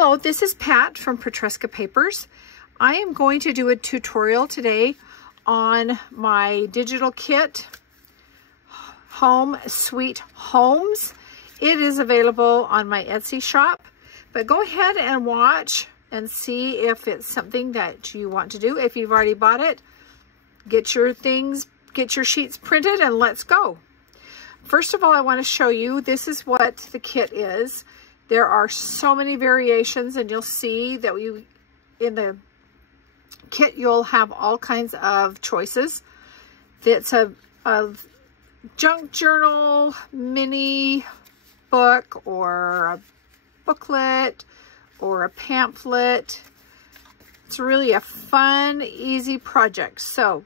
Hello, this is Pat from Petresca Papers. I am going to do a tutorial today on my digital kit, Home Sweet Homes. It is available on my Etsy shop, but go ahead and watch and see if it's something that you want to do. If you've already bought it, get your sheets printed and let's go. First of all, I want to show you, this is what the kit is. There are so many variations, and you'll see that in the kit, you'll have all kinds of choices. It's a junk journal, mini book, or a booklet, or a pamphlet. It's really a fun, easy project. So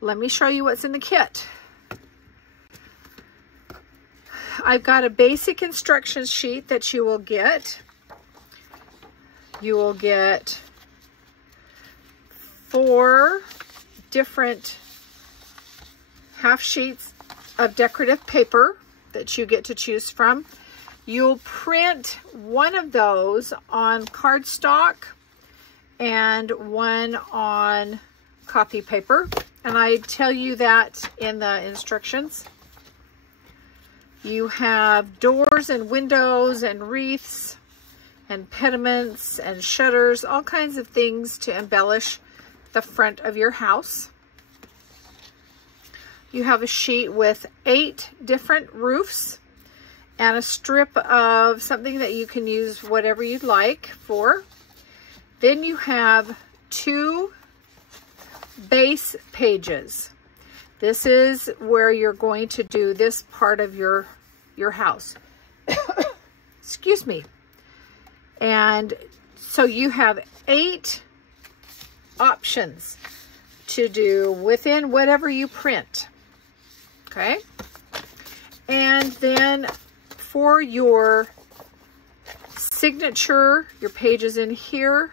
let me show you what's in the kit. I've got a basic instructions sheet that you will get. You will get 4 different half sheets of decorative paper that you get to choose from. You'll print one of those on cardstock and one on copy paper, and I tell you that in the instructions. You have doors and windows and wreaths and pediments and shutters, all kinds of things to embellish the front of your house. You have a sheet with 8 different roofs and a strip of something that you can use whatever you'd like for. Then you have 2 base pages. This is where you're going to do this part of your house. Excuse me. And so you have 8 options to do within whatever you print. Okay? And then for your signature, your pages in here,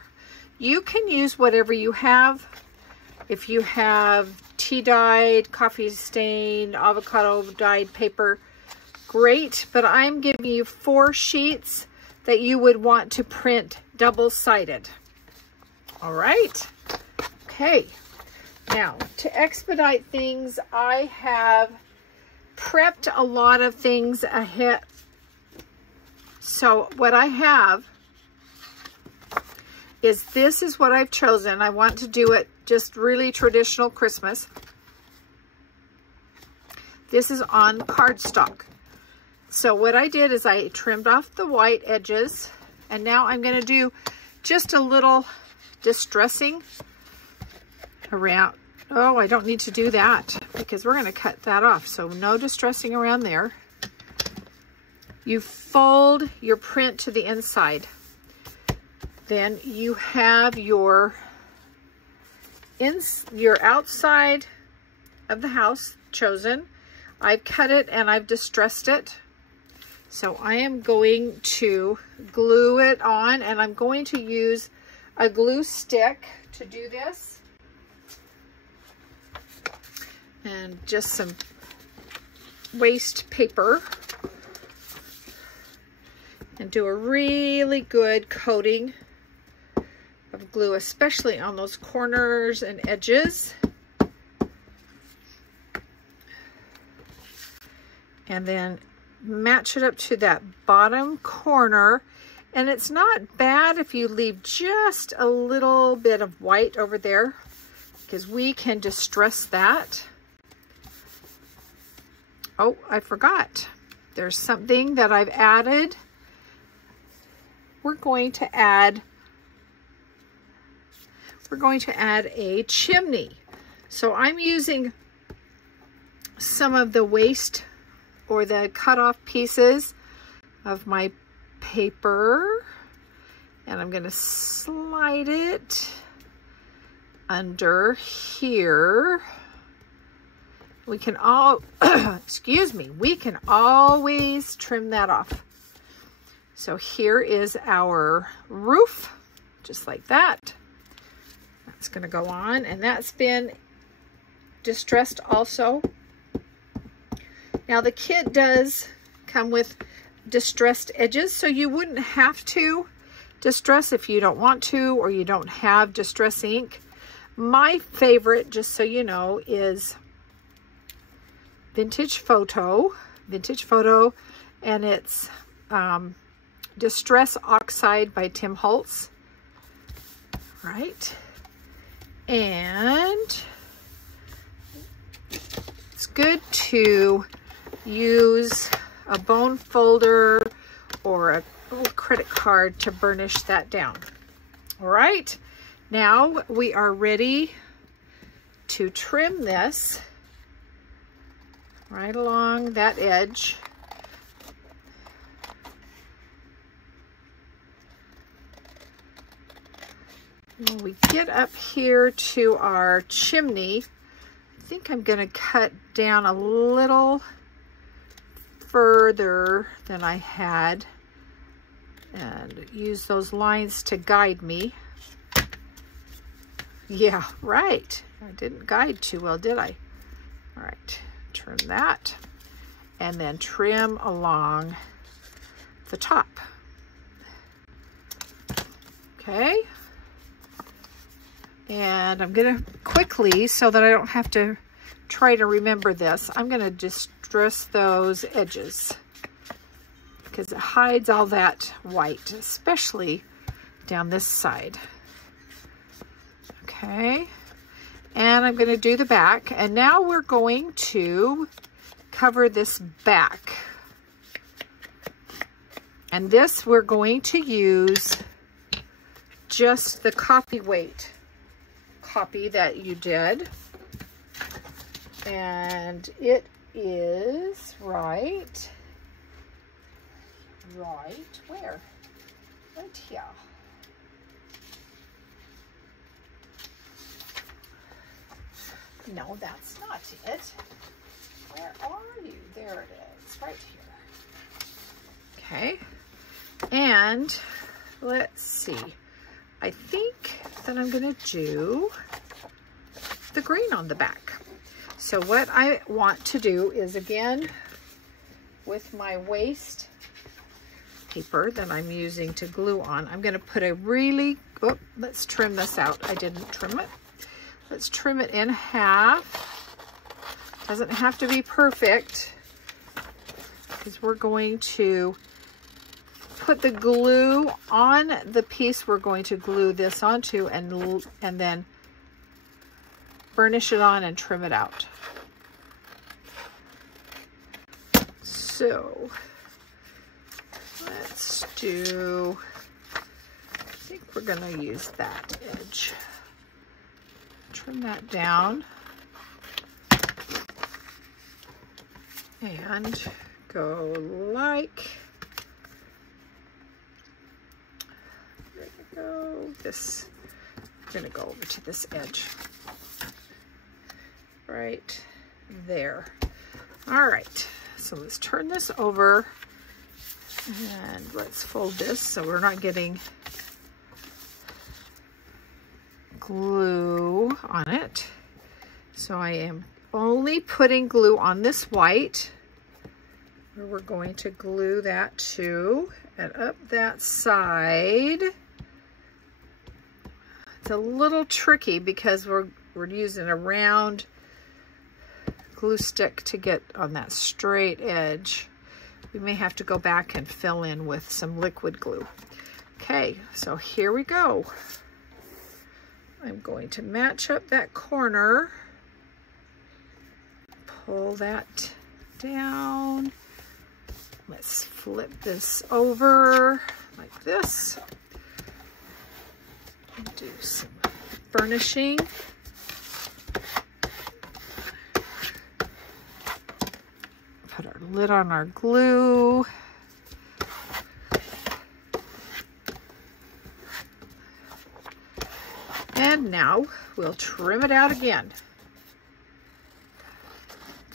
you can use whatever you have. If you have tea-dyed, coffee stained, avocado dyed paper, great, but I'm giving you 4 sheets that you would want to print double-sided. All right? Okay. Now, to expedite things, I have prepped a lot of things ahead. So what I have is, this is what I've chosen. I want to do it just really traditional Christmas. This is on cardstock. So what I did is I trimmed off the white edges, and now I'm going to do just a little distressing around. Oh, I don't need to do that because we're going to cut that off. So no distressing around there. You fold your print to the inside. Then you have your outside of the house chosen. I've cut it and I've distressed it. So I am going to glue it on, and I'm going to use a glue stick to do this. And just some waste paper. And do a really good coating of glue, especially on those corners and edges. And then match it up to that bottom corner. And it's not bad if you leave just a little bit of white over there, because we can distress that. Oh, I forgot. There's something that I've added. We're going to add a chimney. So I'm using some of the waste or the cut off pieces of my paper, and I'm going to slide it under here. We can excuse me, we can always trim that off. So here is our roof, just like that. That's going to go on, and that's been distressed also. Now the kit does come with distressed edges, so you wouldn't have to, distress if you don't want to, or you don't have distress ink. My favorite, just so you know, is Vintage Photo, and it's Distress Oxide by Tim Holtz. Right, and it's good to use a bone folder or a little credit card to burnish that down. All right, now we are ready to trim this right along that edge. When we get up here to our chimney, I think I'm going to cut down a little further than I had and use those lines to guide me. Yeah, right. I didn't guide too well, did I? All right, trim that and then trim along the top. Okay. And I'm going to quickly, so that I don't have to try to remember this, I'm going to distress those edges because it hides all that white, especially down this side. Okay, and I'm going to do the back, and now we're going to cover this back. And this we're going to use just the copy weight copy that you did, and it is right where? Right here. No, that's not it. Where are you? There it is, right here. Okay, and let's see. I think that I'm going to do the green on the back. So what I want to do is, again, with my waste paper that I'm using to glue on, I'm going to put a really, oh, let's trim this out. I didn't trim it. Let's trim it in half. Doesn't have to be perfect, because we're going to put the glue on the piece we're going to glue this onto, and then burnish it on and trim it out. So let's do, I think we're going to use that edge. Trim that down and go like, there we go. This, I'm going to go over to this edge right there. All right, so let's turn this over and let's fold this so we're not getting glue on it. So I am only putting glue on this white, where we're going to glue that to, and up that side. It's a little tricky because we're using a round glue stick to get on that straight edge. We may have to go back and fill in with some liquid glue. Okay, so here we go. I'm going to match up that corner, pull that down. Let's flip this over like this and do some burnishing. Put our lid on our glue. And now we'll trim it out again.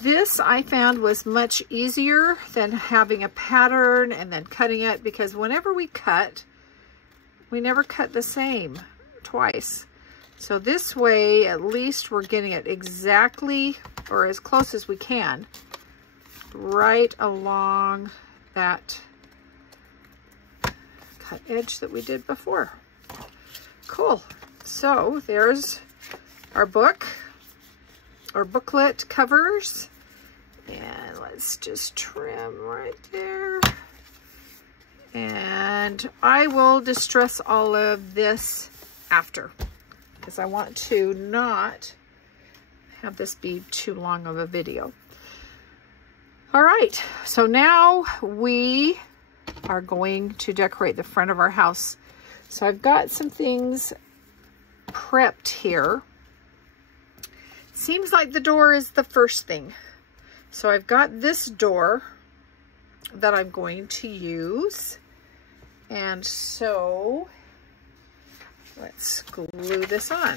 This I found was much easier than having a pattern and then cutting it, because whenever we cut, we never cut the same twice. So this way, at least we're getting it exactly, or as close as we can, right along that cut edge that we did before. Cool. So there's our book, our booklet covers. And let's just trim right there. And I will distress all of this after, because I want to not have this be too long of a video. All right, so now we are going to decorate the front of our house. So I've got some things prepped here. Seems like the door is the first thing. So I've got this door that I'm going to use. And so let's glue this on.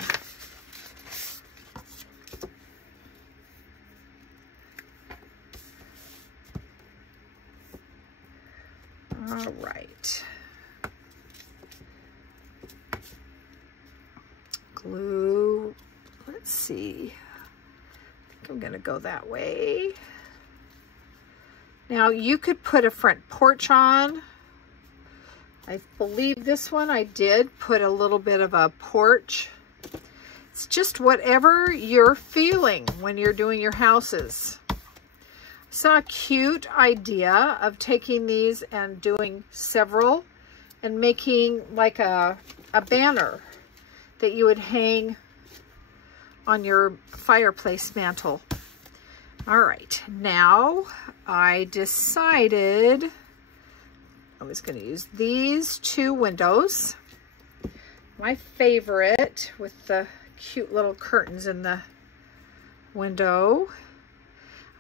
All right. Glue, let's see. I think I'm gonna go that way. Now you could put a front porch on. I believe this one I did put a little bit of a porch. It's just whatever you're feeling when you're doing your houses. I saw a cute idea of taking these and doing several and making like a banner that you would hang on your fireplace mantle. All right, now I decided I was going to use these two windows. My favorite, with the cute little curtains in the window.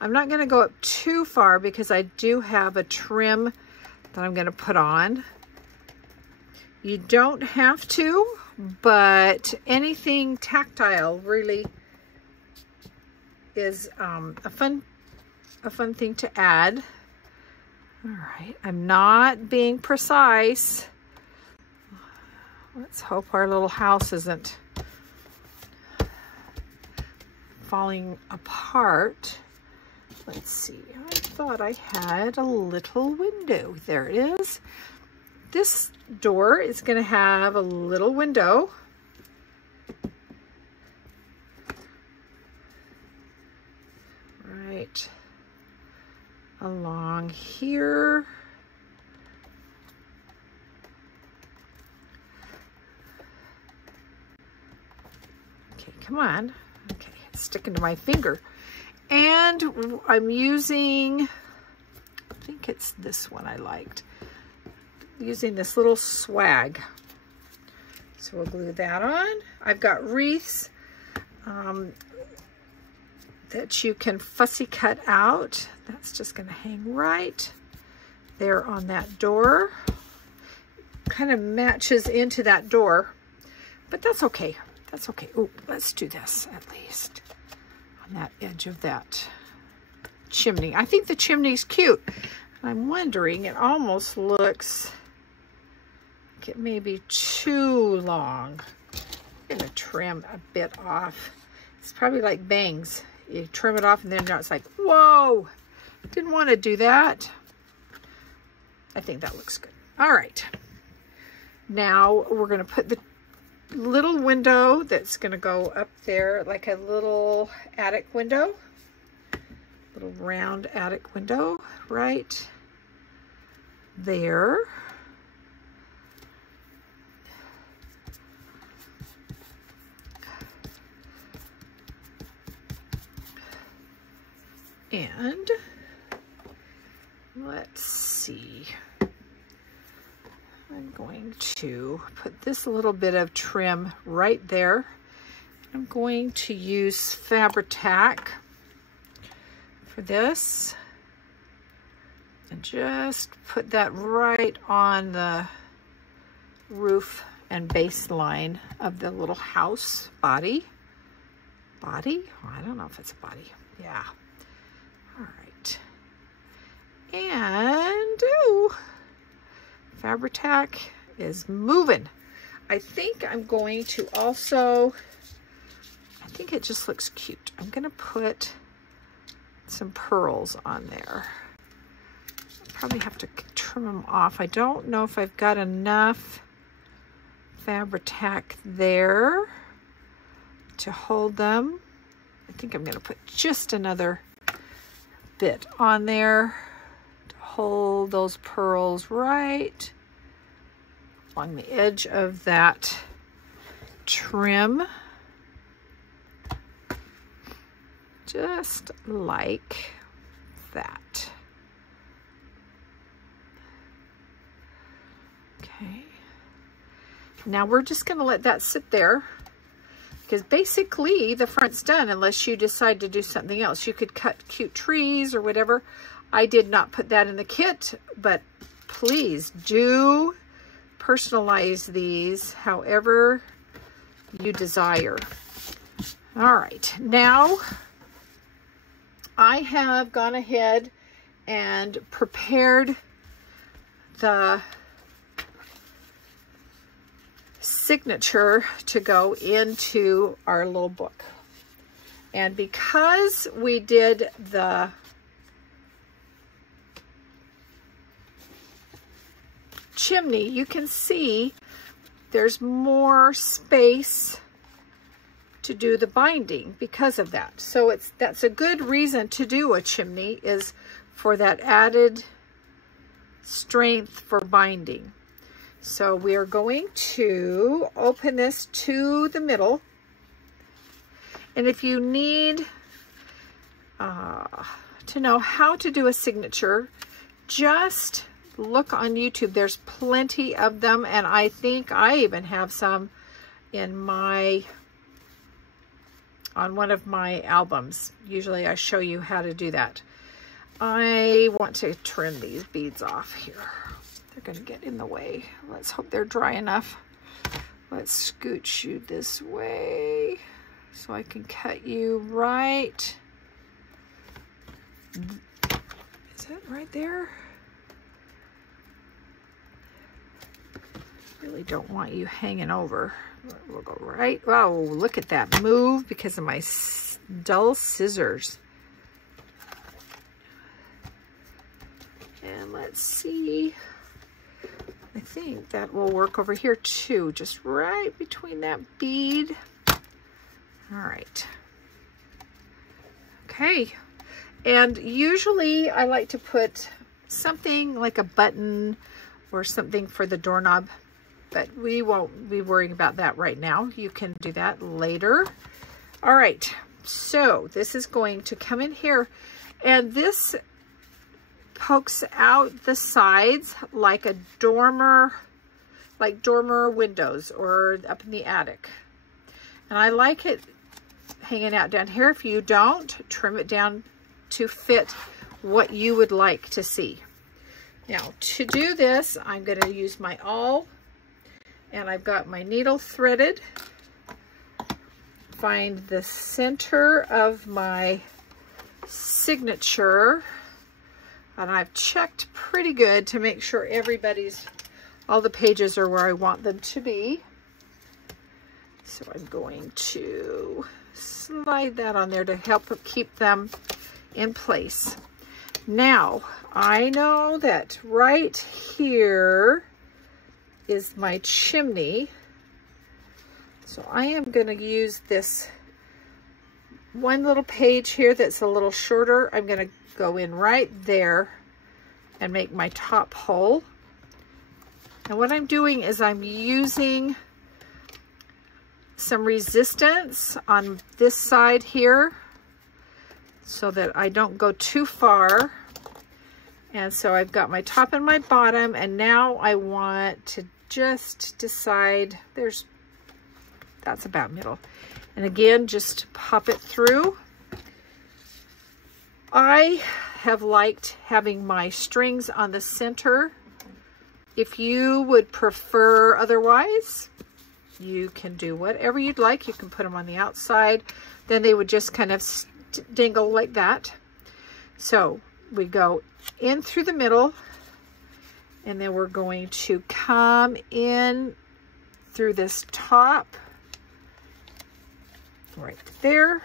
I'm not going to go up too far because I do have a trim that I'm going to put on. You don't have to, but anything tactile really is a fun thing to add. All right, I'm not being precise. Let's hope our little house isn't falling apart. Let's see, I thought I had a little window. There it is. This door is going to have a little window. Right along here. Okay, come on. Okay, it's sticking to my finger. And I'm using, I think it's this one I liked, using this little swag. So we'll glue that on. I've got wreaths that you can fussy cut out. That's just going to hang right there on that door. Kind of matches into that door, but that's okay. That's okay. Oh, let's do this at least on that edge of that chimney. I think the chimney's cute. I'm wondering, it almost looks like it may be too long. I'm going to trim a bit off. It's probably like bangs. You trim it off and then it's like, whoa, didn't want to do that. I think that looks good. All right. Now we're going to put the little window that's going to go up there, like a little attic window, little round attic window right there. And let's see, I'm going to put this little bit of trim right there. I'm going to use Fabri-Tac for this and just put that right on the roof and base line of the little house body. Body? Oh, I don't know if it's a body. Yeah. All right. And ooh, Fabri-Tac is moving. I think I'm going to also, I think it just looks cute. I'm going to put some pearls on there. probably have to trim them off. I don't know if I've got enough Fabri-Tac there to hold them. I think I'm going to put just another bit on there to hold those pearls right along the edge of that trim. Just like that. Okay. Now we're just going to let that sit there, because basically the front's done unless you decide to do something else. You could cut cute trees or whatever. I did not put that in the kit, but please do personalize these however you desire. All right, now I have gone ahead and prepared the signature to go into our little book. And because we did the chimney, you can see there's more space to do the binding because of that. So that's a good reason to do a chimney, is for that added strength for binding. So we are going to open this to the middle. And if you need to know how to do a signature, just look on YouTube. There's plenty of them, and I think I even have some in on one of my albums. Usually I show you how to do that. I want to trim these beads off here. They're going to get in the way. Let's hope they're dry enough. Let's scooch you this way so I can cut you right. Is it right there? Really don't want you hanging over. We'll go right. Wow, look at that move because of my dull scissors. And let's see. I think that will work over here too, just right between that bead. All right. Okay. And usually I like to put something like a button or something for the doorknob, but we won't be worrying about that right now. You can do that later. All right, so this is going to come in here, and this pokes out the sides like a dormer, like dormer windows or up in the attic. And I like it hanging out down here. If you don't, trim it down to fit what you would like to see. Now, to do this, I'm going to use my awl, and I've got my needle threaded. Find the center of my signature, and I've checked pretty good to make sure all the pages are where I want them to be. So I'm going to slide that on there to help keep them in place. Now, I know that right here is my chimney. So I am going to use this one little page here that's a little shorter. I'm going to go in right there and make my top hole. And what I'm doing is I'm using some resistance on this side here so that I don't go too far. And so I've got my top and my bottom, and now I want to just decide, that's about middle. And again, just pop it through. I have liked having my strings on the center. If you would prefer otherwise, you can do whatever you'd like. You can put them on the outside. Then they would just kind of dangle like that. So we go in through the middle, and then we're going to come in through this top right there.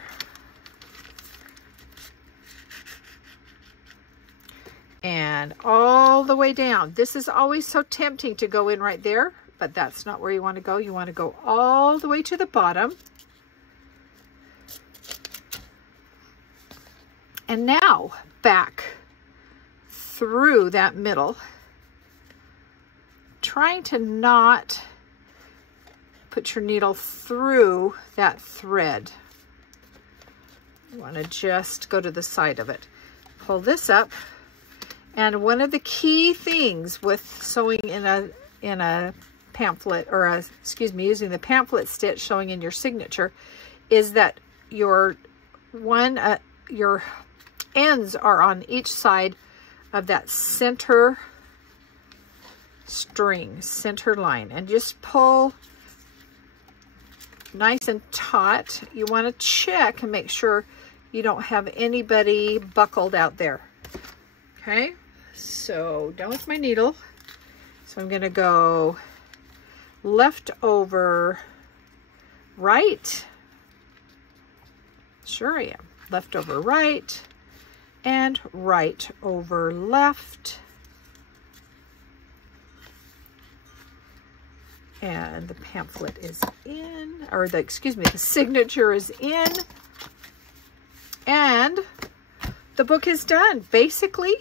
and all the way down. This is always so tempting to go in right there, but that's not where you want to go. You want to go all the way to the bottom. And now back through that middle, trying to not put your needle through that thread. You want to just go to the side of it. Pull this up. And one of the key things with sewing in a pamphlet, or using the pamphlet stitch showing in your signature, is that your ends are on each side of that center string, center line, and just pull nice and taut. You want to check and make sure you don't have anybody buckled out there. Okay, so down with my needle. So I'm going to go left over right. Sure I am. Left over right and right over left. And the pamphlet is in, or the signature is in. And the book is done. Basically,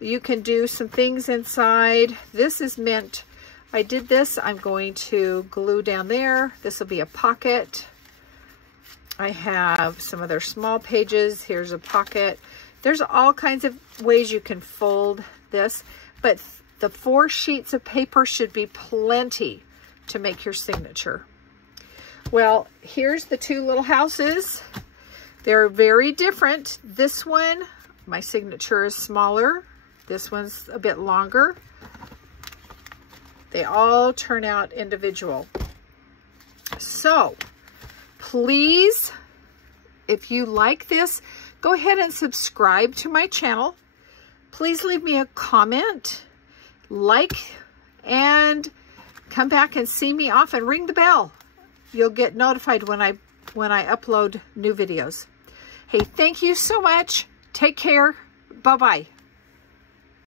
you can do some things inside. This is meant, I did this, I'm going to glue down there. This will be a pocket. I have some other small pages. Here's a pocket. There's all kinds of ways you can fold this, but the 4 sheets of paper should be plenty to make your signature. Well, here's the 2 little houses. They're very different. This one, my signature is smaller. This one's a bit longer. They all turn out individual. So, please, if you like this, go ahead and subscribe to my channel. Please leave me a comment, like, and come back and see me often. Ring the bell. You'll get notified when I upload new videos. Hey, thank you so much. Take care. Bye-bye.